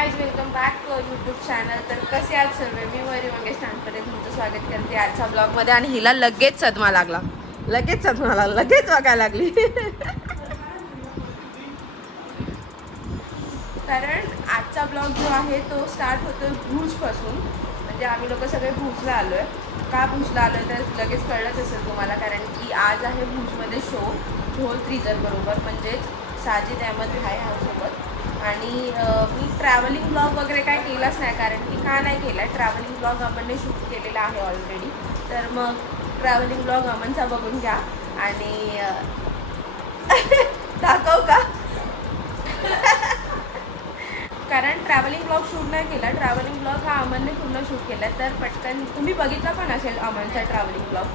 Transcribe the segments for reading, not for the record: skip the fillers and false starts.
Guys welcome back to our YouTube channel. तर कसे आहात सर्व? मी वरी मंगेश ठाणपरे तुमचं स्वागत करते आजच्या ब्लॉगमध्ये. आणि हिला लगेच सदमा लागला, लगेच बघायला लागली. कारण आजचा ब्लॉग जो आहे तो स्टार्ट होतो भुजपासून. म्हणजे आम्ही लोक सगळे भुजला आलो आहे. का भुजला आलो आहे तर लगेच कळलंच असेल तुम्हाला, कारण की आज आहे भुजमध्ये शो ढोल त्रिजर बरोबर, म्हणजेच साजिद अहमद आहे ह्यासोबत. आणि मी ट्रॅव्हलिंग ब्लॉग वगैरे काय केलाच नाही, कारण की का नाही केला. ट्रॅव्हलिंग ब्लॉग अमनने शूट केलेला आहे ऑलरेडी. तर मग ट्रॅव्हलिंग ब्लॉग अमनचा बघून घ्या आणि दाखव का. कारण ट्रॅव्हलिंग ब्लॉग शूट नाही केला. ट्रॅव्हलिंग ब्लॉग हा अमनने पूर्ण शूट केला. तर पटकन तुम्ही बघितला पण असेल अमनचा ट्रॅव्हलिंग ब्लॉग.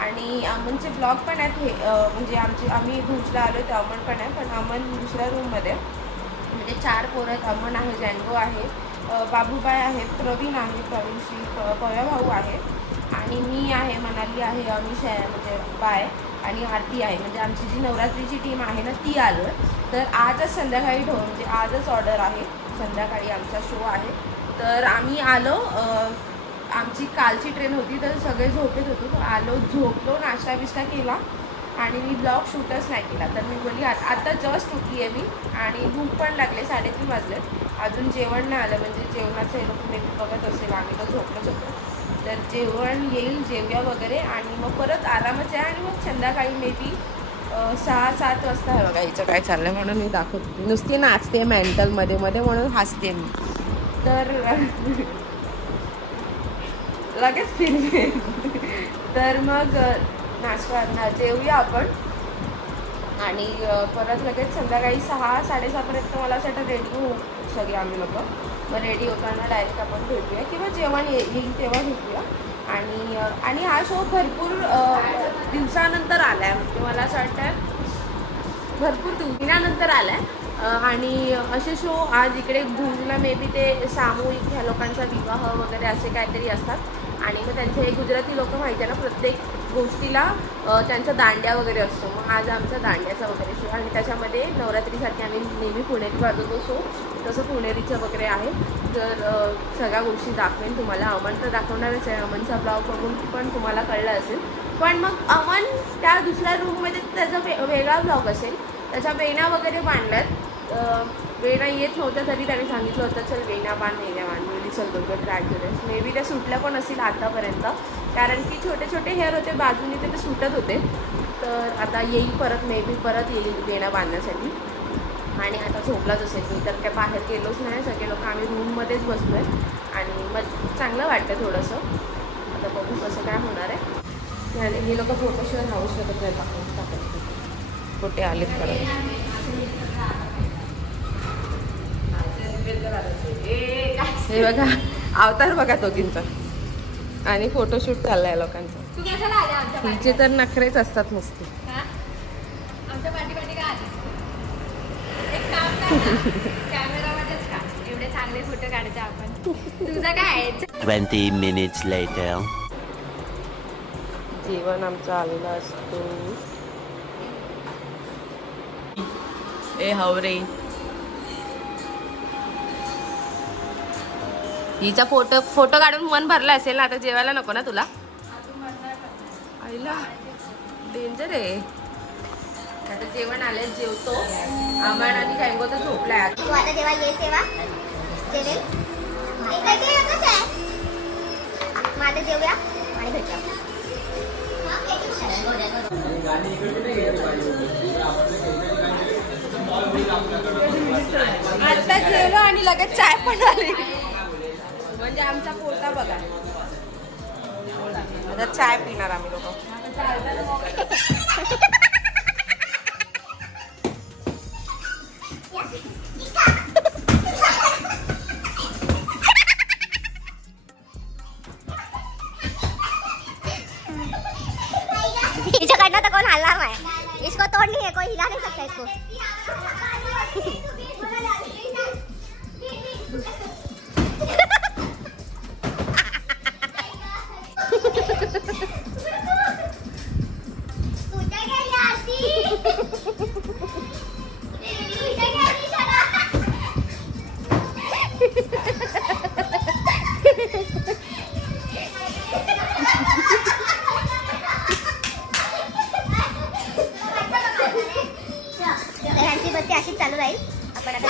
आणि अमनचे ब्लॉग पण आहेत हे, म्हणजे आम्ही भुजला आलो तर अमन पण आहे, पण अमन दुसऱ्या रूममध्ये. म्हणजे 4 पोरं आहेत. अमन आहे, जॅन्गो आहे, बाबूबाई आहे, प्रवीण आहे, प्रवीणश्री पव्या भाऊ आहे, आणि मी आहे, मनाली आहे, अमिष आहे म्हणजे बाय, आणि आरती आहे. म्हणजे आमची जी नवरात्रीची टीम आहे ना ती आलो आहे. तर आजच संध्याकाळी म्हणजे आजच ऑर्डर आहे, संध्याकाळी आमचा शो आहे. तर आम्ही आलो, आमची कालची ट्रेन होती तर सगळे झोपेत होतो. तर आलो, झोपलो, नाश्ता बिष्टा केला आणि मी ब्लॉग शूटच नाही केला. तर मी बोलली आता जस्ट उठली आहे मी आणि भूक पण लागले, 3:30 वाजले, अजून जेवण नाही आलं. म्हणजे जेवणाचं हे लोक मेबी बघत असेल, आम्ही तर झोपलोच होतो. तर जेवण येईल, जेवूया वगैरे आणि मग परत आरामच आहे. आणि मग संध्याकाळी मेबी 6-7 वाजता आहे. बघा हिचं काय चाललं म्हणून मी दाखवते. नुसती नाचते मेंटलमध्ये मध्ये म्हणून हसते मी. तर लगेच फिरते. तर मग नाश्ता जेवूया आपण आणि परत लगेच संध्याकाळी 6-6:30पर्यंत मला असं वाटतं रेडी होऊ सगळे आम्ही लोक. मग रेडी होताना डायरेक्ट आपण भेटूया किंवा जेवण येईल तेव्हा भेटूया. आणि हा शो भरपूर दिवसानंतर आला आहे. म्हणजे मला असं वाटतं भरपूर दिवसानंतर आला आहे. आणि असे शो आज इकडे भुजला मेबी ते सामूहिक ह्या लोकांचा विवाह वगैरे असे काहीतरी असतात. आणि मग त्यांचे हे गुजराती लोक माहिती आहे ना, प्रत्येक गोष्टीला त्यांचा दांड्या वगैरे असतो. मग आज आमचा दांड्याचा वगैरे शो. आणि त्याच्यामध्ये नवरात्रीसाठी आम्ही नेहमी पुणेरी वाजवतो शो, तसं पुणेरीचं वगैरे आहे. तर सगळ्या गोष्टी दाखवेन तुम्हाला. अमन तर दाखवणारच आहे, अमनचा ब्लॉग बघून पण तुम्हाला कळलं असेल. पण मग अमन त्या दुसऱ्या रूममध्ये त्याचा वेगळा ब्लॉग असेल. त्याच्या वेण्या वगैरे बांधल्यात. वेण्या येत नव्हत्या तरी त्याने सांगितलं होतं चल वेण्या बांध. मी चल दोघं ट्राय करेन. मे बी त्या सुटल्या पण असतील आतापर्यंत, कारण की छोटे छोटे हेअर होते बाजूने, ते सुटत होते. तर आता येईल परत, मे बी परत येईल वेण्या बांधण्यासाठी. आणि आता झोपलाच असेल मी, तर काय बाहेर गेलोच नाही. सगळे लोक आम्ही रूममध्येच बसलो आहे आणि मग चांगलं वाटतं थोडंसं. आता बघू कसं काय होणार आहे. आणि हे लोक झोपेशिवाय राहू शकत नाही. टाकत कुठे आलेत परत. हे बघा अवतार बघा दोघींचा. आणि फोटोशूट चाललाय लोकांचा. हिचे तर नखरेच असतात नुसते. एवढे चांगले फोटो काढायचे आपण. तुझं काय 20 minutes later. जेवण आमचं आलेलं असतो. ए हवरे, हिचा फोटो काढून मन भरला असेल ना. आता जेवायला नको ना तुला? आईला डेंजर आहे. आता जेवण आले, जेवतो. अमन आणि जॅन्गो तर झोपलाय. तू आता जेव्हा ये तेव्हा जेवेल. माझं जेवूया आणि भेटूया. आता जेवलो आणि लगेच चाय पण आली. म्हणजे आमचा पोटा बघा. आता चाय पिणार आम्ही लोक. इसकडनं तर कोण हलणार नाही. इसको तोड नहीं है, कोई हिला नहीं सकता इसको. चालू राहील. आपण आता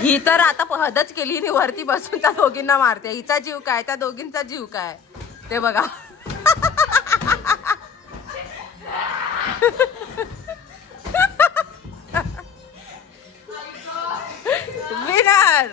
ही तर आता हदच केली आणि वरती बसून त्या दोघींना मारते. हिचा जीव काय, त्या दोघींचा जीव काय ते बघा. विनर.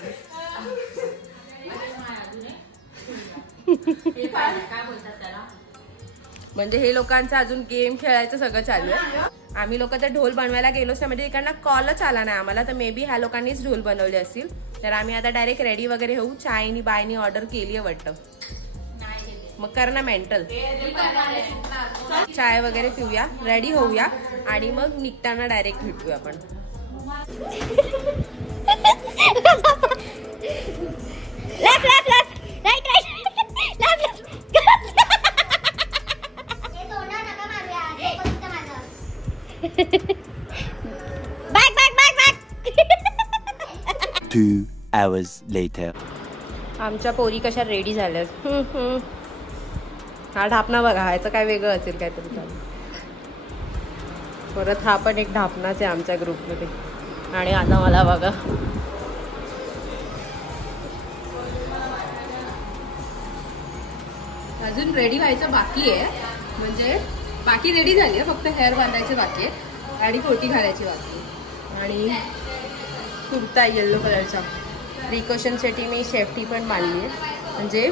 म्हणजे हे लोकांचं अजून गेम खेळायचं सगळं चालू आहे. आम्ही लोक तर ढोल बनवायला गेलोच नाही, म्हणजे इकडनं कॉलच आला नाही आम्हाला, तर मे बी ह्या लोकांनीच ढोल बनवले असतील. तर आम्ही आता डायरेक्ट रेडी वगैरे होऊ. चायनी बायनी ऑर्डर केली आहे वाटतं. मग कर ना मेंटल. चाय वगैरे पिऊया, रेडी होऊया आणि मग निघताना डायरेक्ट भेटूया आपण. Left left left right right left left. Back, back, back, back. 2 hours later. आमच्या पोरी कशा रेडी झाल्यात. हा ढापणा बघा, ह्याचं काय वेगळं असेल काहीतरी चालू. परत हा पण एक ढापणाच आहे आमच्या ग्रुपमध्ये. आणि आता मला बघा अजून रेडी व्हायचं बाकी आहे. म्हणजे बाकी रेडी झाली आहे, फक्त हेअर बांधायचे बाकी आहे आणि कोटी घालायची बाकी आहे. आणि कुर्ता येल्लो कलरचा. प्रिकॉशनसाठी मी सेफ्टी पण बांधली आहे, म्हणजे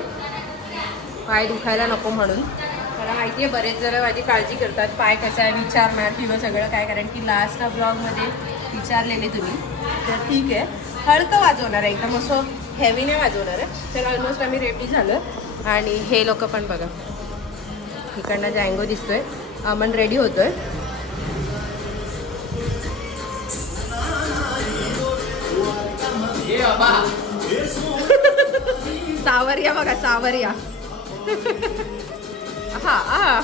पाय दुखायला नको म्हणून. मला माहिती आहे बरेच जण माझी काळजी करतात, पाय कसा आहे विचारणार किंवा सगळं काय, कारण की लास्ट ब्लॉगमध्ये विचारलेले तुम्ही. तर ठीक आहे, हलकं वाजवणार आहे, एकदम असं हेवी नाही वाजवणार आहे. तर ऑलमोस्ट आम्ही रेडी झालं. आणि हे लोक पण बघा, इकडनं जँगो दिसतोय, अमन रेडी होतोय. सावरिया बघा, सावरिया. हा हा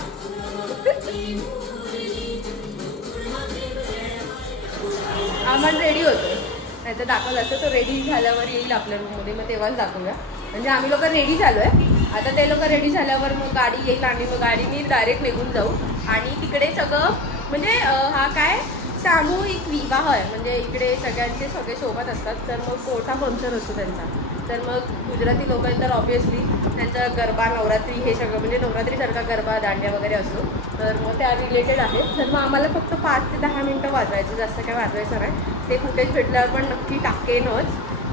अमन रेडी होतोय. नाही तर दाखवलं असतं, तो रेडी झाल्यावर येईल आपल्या रूममध्ये, मग तेव्हाच दाखवूया. म्हणजे आम्ही लोक रेडी झालोय. आता ते लोक रेडी झाल्यावर मग गाडी येईल आणि मग गाडीने डायरेक्ट निघून जाऊ. आणि तिकडे सगळं म्हणजे हा काय सामूहिक विवाह आहे, म्हणजे इकडे सगळ्यांचे सगळे सोबत असतात. तर मग मोठा फंक्शन असतो त्यांचा. तर मग गुजराती लोक तर ऑब्विसली त्यांचा गरबा, नवरात्री हे सगळं, म्हणजे नवरात्रीसारखा गरबा, दांडिया वगैरे असतो. तर मग त्या रिलेटेड आहेत. तर मग आम्हाला फक्त 5 ते 10 मिनटं वाजवायचं, जास्त काय वाजवायचं नाही. ते फुटेज भेटल्यावर पण नक्की टाकेनच,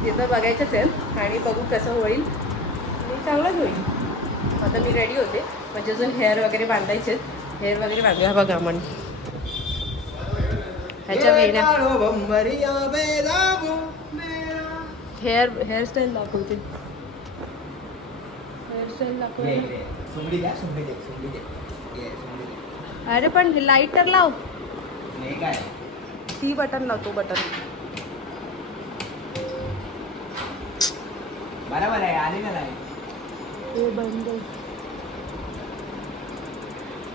ते तर बघायचंच आहे. आणि बघू कसं होईल, आणि चांगलंच होईल. आता मी रेडी होते, म्हणजे अजून हेअर वगैरे बांधायचे. हेअर वगैरे बांधूया बघा म्हण ह्याच्या वेळेला हेअरस्टाईल दाखवते. हेअरस्टाईल दाखवते. अरे पण लाईटर लाव, ती बटन लाव, तो बटन बरोबर आहे. आली ना नाही ते बंद.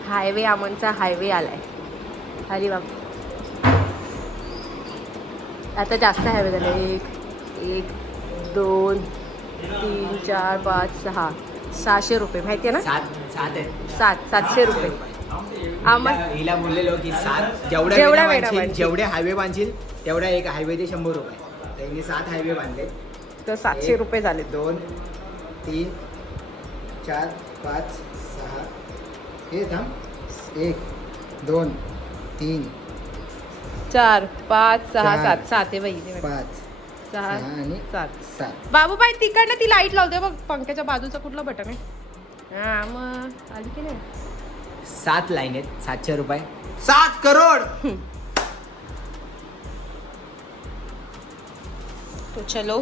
हायवे, अमनचा हायवे आलाय. अरे बाबा आता जास्त हायवे झाले. 1 2 3 4 5 6 600 रुपये माहिती आहे ना. 700 रुपये. हिला बोललेलो की 7 जेवढे हायवे बांधशील तेवढा एक हायवेचे 100 रुपये. त्यांनी 7 हायवे बांधले, तर 700 रुपये झाले. 2 3 4 5 6 हे थांब 1 2 3 4 5 6 7 7 आहे बाई. 5 6 आणि 7. बाबूबाई तिकडनं ती लाईट लावते बघ, पंख्याच्या बाजूचं कुठलं बटन आहे. हा मग आली की नाही. 7 लाईन आहेत, 700 रुपये, 7 करोड. तो चलो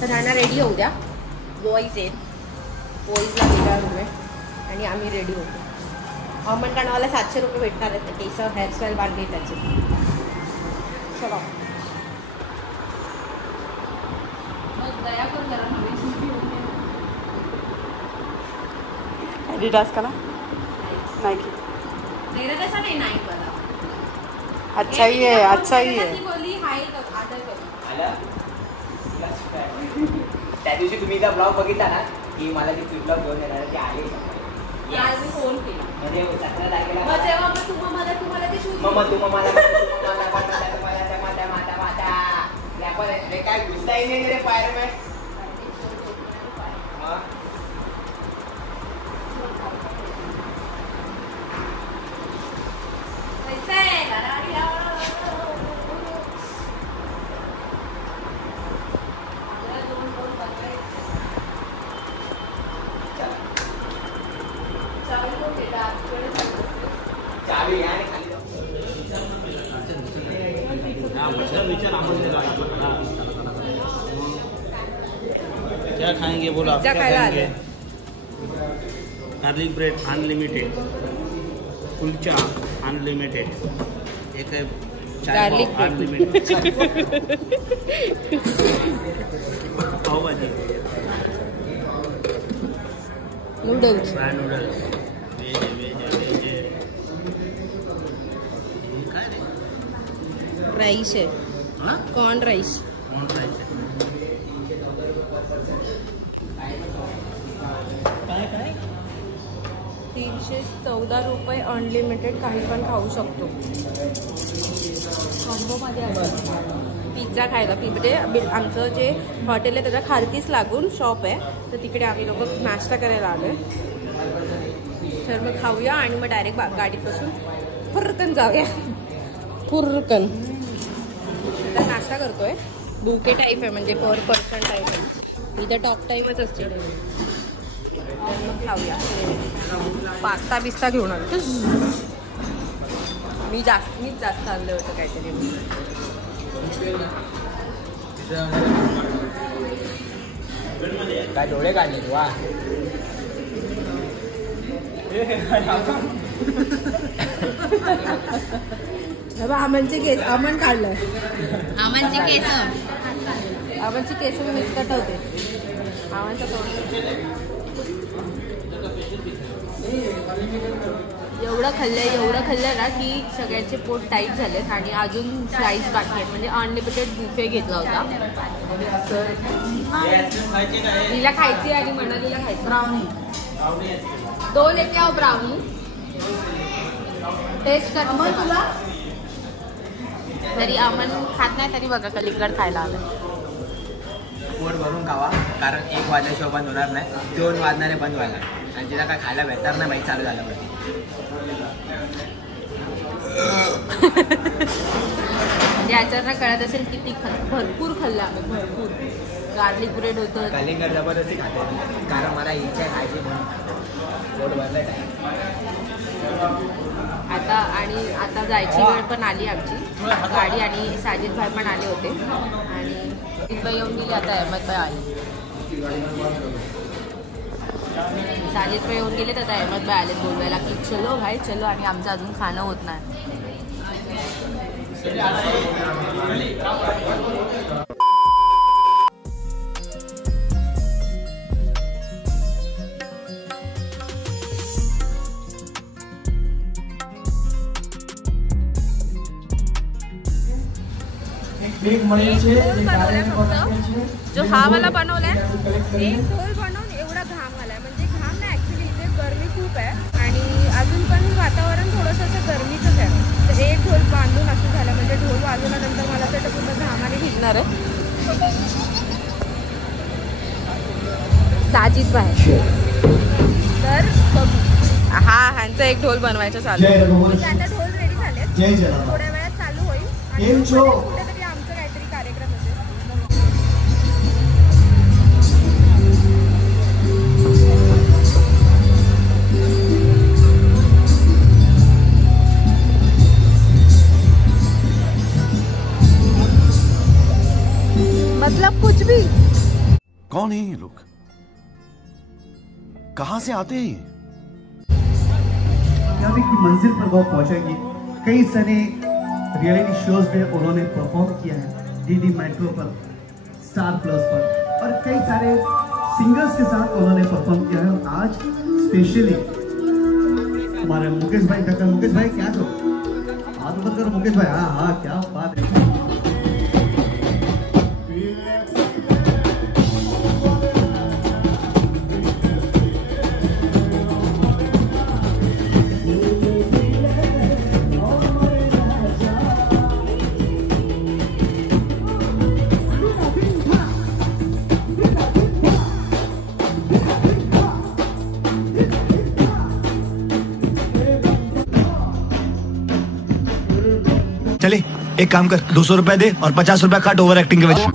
तर राणा रेडी होऊ द्या. बॉईज आहेत, बॉईजला वेगळा रूम आहे आणि आम्ही रेडी होतो. अमन कानावाला 700 रुपये भेटणार आहेत. केस हेअरस्टाईल बांधली त्याचे. चला मग दया पण जरा एडिडास का ना नाइकी. मेरा जैसा नहीं नाइक वाला. अच्छा ही है, अच्छा ही है. बोली हाय आदर कर. त्या दिवशी तुम्ही इथला ब्लॉग बघितला ना की मला ती ट्रिपला घेऊन येणार, ते आले काल मी फोन केला म्हणजे 17 तारखेला मग जेव्हा मग तुम्हाला ते शूज काय घुसताही नाही रे पायर में. चावी घ्या आणि खाली जाऊ. क्या खाएंगे बोलो आप? क्या खाएंगे? Garlic bread unlimited, kulcha unlimited, एक है गार्लिक अनलिमिटेड, पाव भाजी, नूडल्स, फ्राय नूडल्स, वेज काय रे? राईस आहे, हाँ कॉर्न राईस. कौन प्राइस है? काय 314 रुपये अनलिमिटेड काही पण खाऊ शकतो. कॉम्बोमध्ये आहे पिझ्झा खायला. म्हणजे आमचं जे हॉटेल आहे त्याच्या खालतीच लागून शॉप आहे, तर तिकडे आम्ही लोक नाश्ता करायला आलो आहे. तर मग खाऊया आणि मग डायरेक्ट गाडीत बसून फुरकन जाऊया. फुरकन तर नाश्ता करतोय. बुके टाईप आहे म्हणजे पर पर्सन टाईप आहे. इथं टॉक टाईमच असते. मग खाऊया. पास्ता बिस्ता घेऊन आलो. मीच जास्त आणलं होतं काहीतरी. काय डोळे काढले वा. आमनचे केस अमन काढलं. आमनची केस मी मिक्सकट होते. आमनचा तोंड एवढं खाल्लंय ना की सगळ्यांचे पोट टाईट झालेत आणि अजून स्लाईस बाकी आहेत. म्हणजे अनलिमिटेड बुफे घेतला होता. तर तिला खायची आणि मनालीला खायची. ब्राउनी 2 लेके आओ ब्राउनी. टेस्ट कर मग तुला. तरी अमन खात नाही तरी बघा कलिंगड खायला आलं. पोट भरून खावा कारण 1 वाजल्याशिवाय बंद होणार नाही. 2 वाजणारे बंद व्हायला आणि तिला काय खायला भेटणार नाही माहीत चालू झाल्यावरती. म्हणजे याच्यावर कळत असेल किती भरपूर खाल्लं आम्ही. भरपूर गार्लिक ब्रेड होतं. कलिंगड जबरदस्ती खाते कारण मला इच्छा खायची म्हणून. पोट भरलं काय आता जायची वेळ पण आली आमची. गाडी आणि साजिद भाई पण आले होते आणि इथं येऊन गेले. आता अहमद भाई आले. साजिद भाई येऊन गेले तर आता अहमद भाई आले बोलवायला की चलो भाई चलो. आणि आमचं अजून खाणं होत नाही. जो हा वाला बनवलाय 1 ढोल बनवून एवढा घाम आलाय. म्हणजे घाम नाही ऍक्च्युली इथे गरमी खूप आहे आणि अजून पण वातावरण थोडंसं असं गरमीचंच आहे. तर 1 ढोल बांधून असं झालं म्हणजे ढोल वाजवल्यानंतर मला असं पूर्ण घामाने भिजणार आहे. साजिद भाई तर बघू. ह्यांचं 1 ढोल बनवायचं चालू. आता ढोल रेडी झाले. थोड्या वेळात चालू होईल आणि कुठेतरी आमचं काहीतरी कार्यक्रम असेल. मतलब कुछ भी. कौन है ये लोग? कहां से आते हैं? कामयाबी की मंजिल पर वो पहुंचेंगे. कई सारे रियलिटी शोज में उन्होंने परफॉर्म किया है. डीडी मेट्रो पर, स्टार प्लस पर और कई सारे सिंगर्स के साथ उन्होंने परफॉर्म किया है. और आज स्पेशली हमारे मुकेश भाई टक्कर. मुकेश भाई क्या करो हाथ ऊपर करो. मुकेश भाई हाँ क्या बात है. चले एक काम कर 200 रुपए दे और 50 रुपए काट ओवर एक्टिंग के वजह।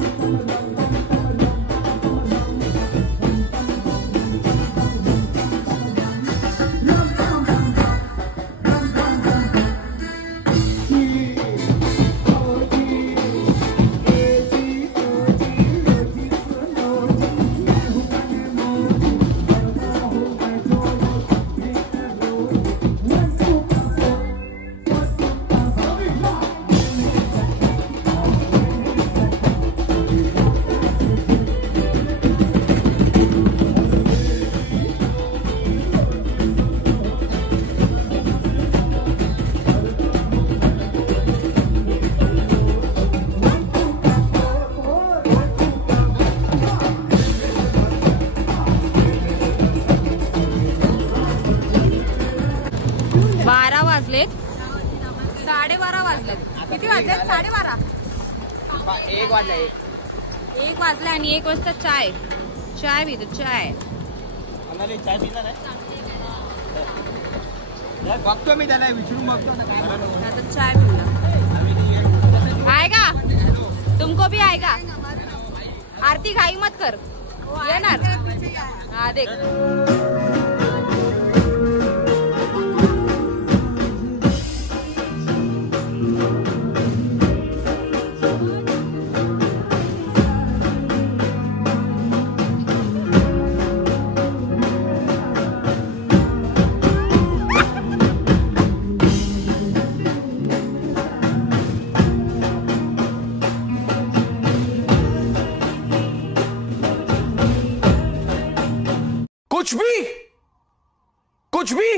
वाजलेत 12:30 वाजलेत. किती वाजलेत? 12:30. 1 वाजला. 1 वाजले आणि 1 वाजता चाय पितो. चाय चाय पिणार आहे. बघतो मी त्याला विचारून बघतो ना काय आता चाय पिऊया. आएगा तुमको भी आएगा. आरती घाई मत कर. येणार. हाँ देख. कुछ भी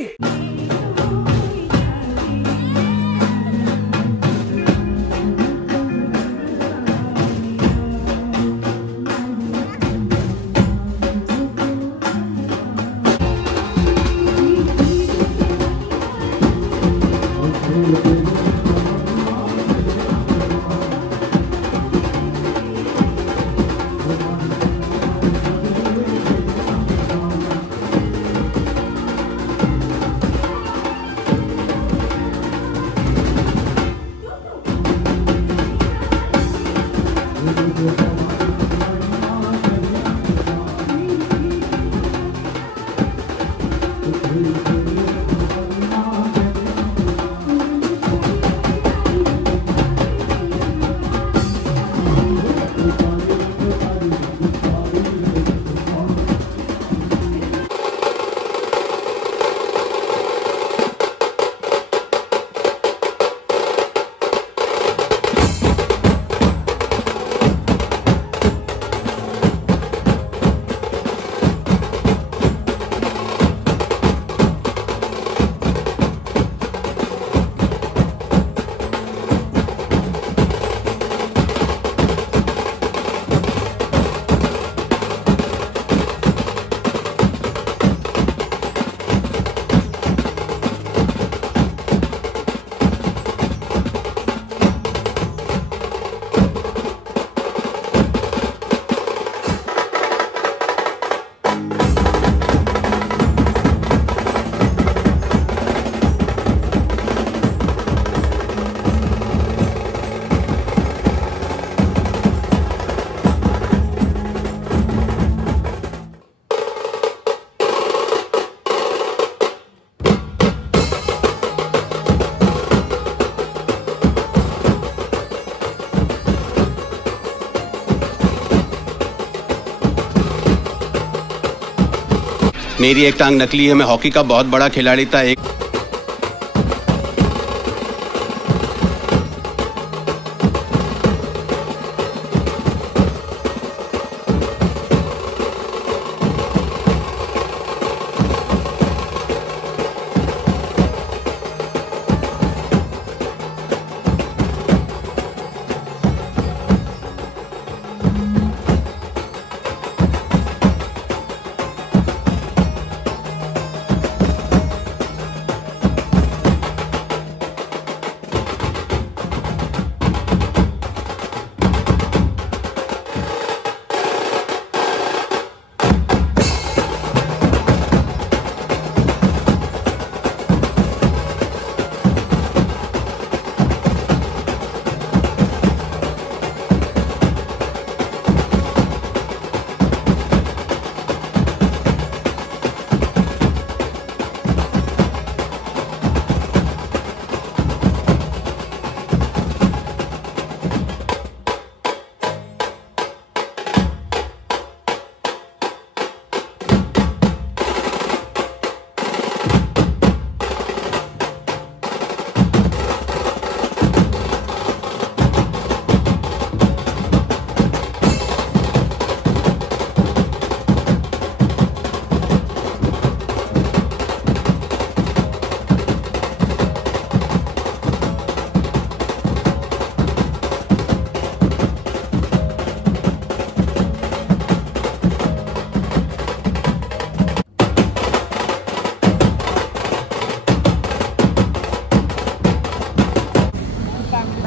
मेरी एक टांग नकली है. मैं हॉकी का बहुत बड़ा खिलाड़ी था. एक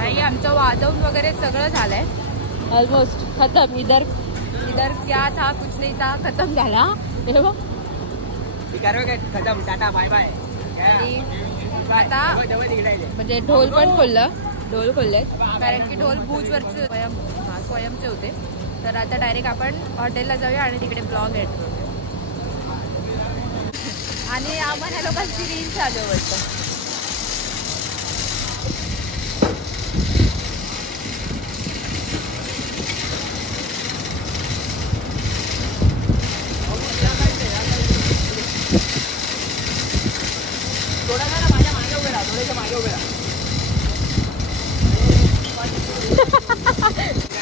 नाही आमचं वाजवून वगैरे सगळं झालंय ऑलमोस्ट खतम. इधर क्या था कुछ नाही था, खतम झाला. हे बघ खतम, टाटा बाय बाय. आणि आता म्हणजे ढोल पण खोललेत कारण की ढोल भुजवरचे स्वयंचे होते. तर आता डायरेक्ट आपण हॉटेलला जाऊया आणि तिकडे ब्लॉग एड करूया. आणि आपण ह्या लोकांची रील चालू वाटतं.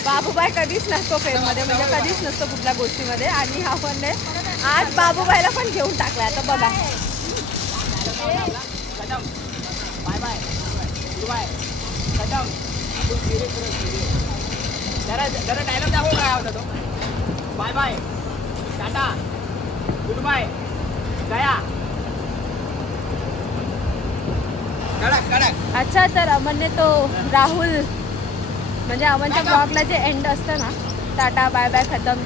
बाबूबाई कधीच नसतो फेममध्ये, म्हणजे कधीच नसतो कुठल्या गोष्टीमध्ये. आणि आपण आज बाबूबाईला पण घेऊन टाकलाय. आता बघा जरा डायलॉग दाखव काय होता तो. Bye bye, tata, goodbye, गया. कडक. अच्छा, तर अमनने तो राहुल म्हणजे अमनच्या ब्लॉगला जे एंड असतं ना, टाटा बाय बाय खतम,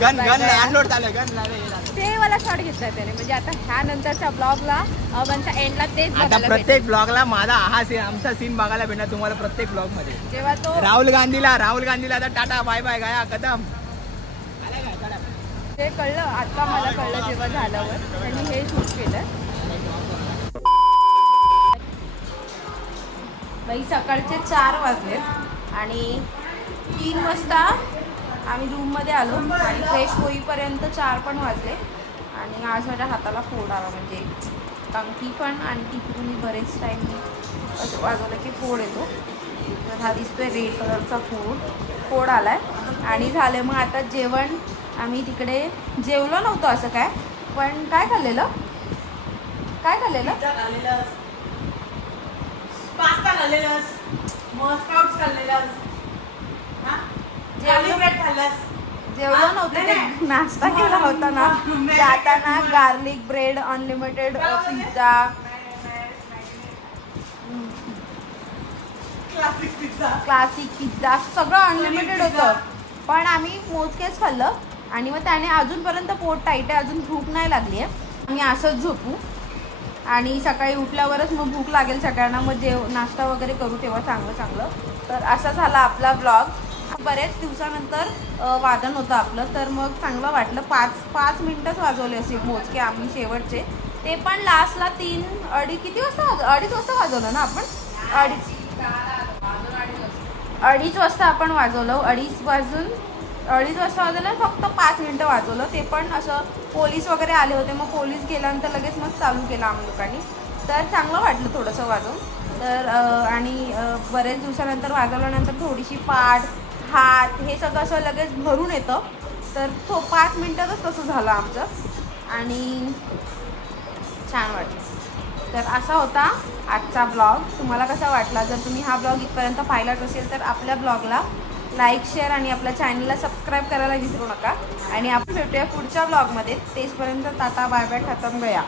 ते वाला शॉट घेतलाय त्याने. म्हणजे आता ह्या नंतरच्या ब्लॉगला अमनच्या एंडला तेच आता प्रत्येक ब्लॉगला माझा हा सीन, आमचा सीन बघायला भेटणार तुम्हाला प्रत्येक ब्लॉग मध्ये. जेव्हा तो राहुल गांधीला आता टाटा बाय बाय गया खतम. ते कळलं, आता मला कळलं जेव्हा झाल्यावर त्यांनी हे शूट केलं. बाई सकाळचे 4 वाजलेत आणि 3 वाजता आम्ही रूममध्ये आलो आणि फ्रेश होईपर्यंत 4 पण वाजले. आणि आज माझ्या हाताला फोड आला, म्हणजे कंठी पण आणि तिकडून बरेच टाईम असं वाजवलं की फोड येतो. तर हा दिसतोय रेड कलरचा फोड आला आहे. आणि झालं मग आता जेवण. आम्ही तिकडे जेवलो नव्हतो असं काय, पण काय खाल्लेलं पास्ता खाल्लेलास, मस्काउट्स खाल्लेलास, जेवलो नव्हतं ते नाश्ता केला होता ना जाताना. Garlic bread, unlimited pizza, classic pizza सगळं अनलिमिटेड होतं. पण आम्ही मोजकेच खाल्लं आणि मग त्याने अजूनपर्यंत पोट टाईट आहे, अजून भूक नाही लागली आहे. आम्ही असंच झोपू आणि सकाळी उठल्यावरच मग भूक लागेल सगळ्यांना, मग नाश्ता वगैरे करू तेव्हा चांगलं. तर असा झाला आपला ब्लॉग. बरेच दिवसानंतर वादन होतं आपलं, तर मग चांगलं वाटलं. 5 मिनिटच वाजवले असे मोजके आम्ही शेवटचे, ते पण लास्टला 2:30 वाजता वाजवलं ना आपण. 2:30 वाजता आपण वाजवलं. 2:30 वाजता वाजवलं, फक्त 5 मिनिटं वाजवलं. ते पण असं पोलीस वगैरे आले होते, मग पोलीस गेल्यानंतर लगेच मग चालू केलं आम्ही लोकांनी. तर चांगलं वाटलं थोडंसं वाजवून. तर आणि बरेच दिवसानंतर वाजवल्यानंतर थोडीशी पाठ, हात हे सगळं असं लगेच भरून येतं. तर 5 मिनिटातच तसं झालं आमचं आणि छान वाटलं. तर असा होता आजचा ब्लॉग. तुम्हाला कसा वाटला? जर तुम्ही हा ब्लॉग इथपर्यंत पाहिलाच असेल तर आपल्या ब्लॉगला लाईक, शेअर आणि आपल्या चॅनलला सबस्क्राईब करायला विसरू नका. आणि आपण भेटूया पुढच्या ब्लॉगमध्ये. तेचपर्यंत टाटा बाय बाय खतम गया.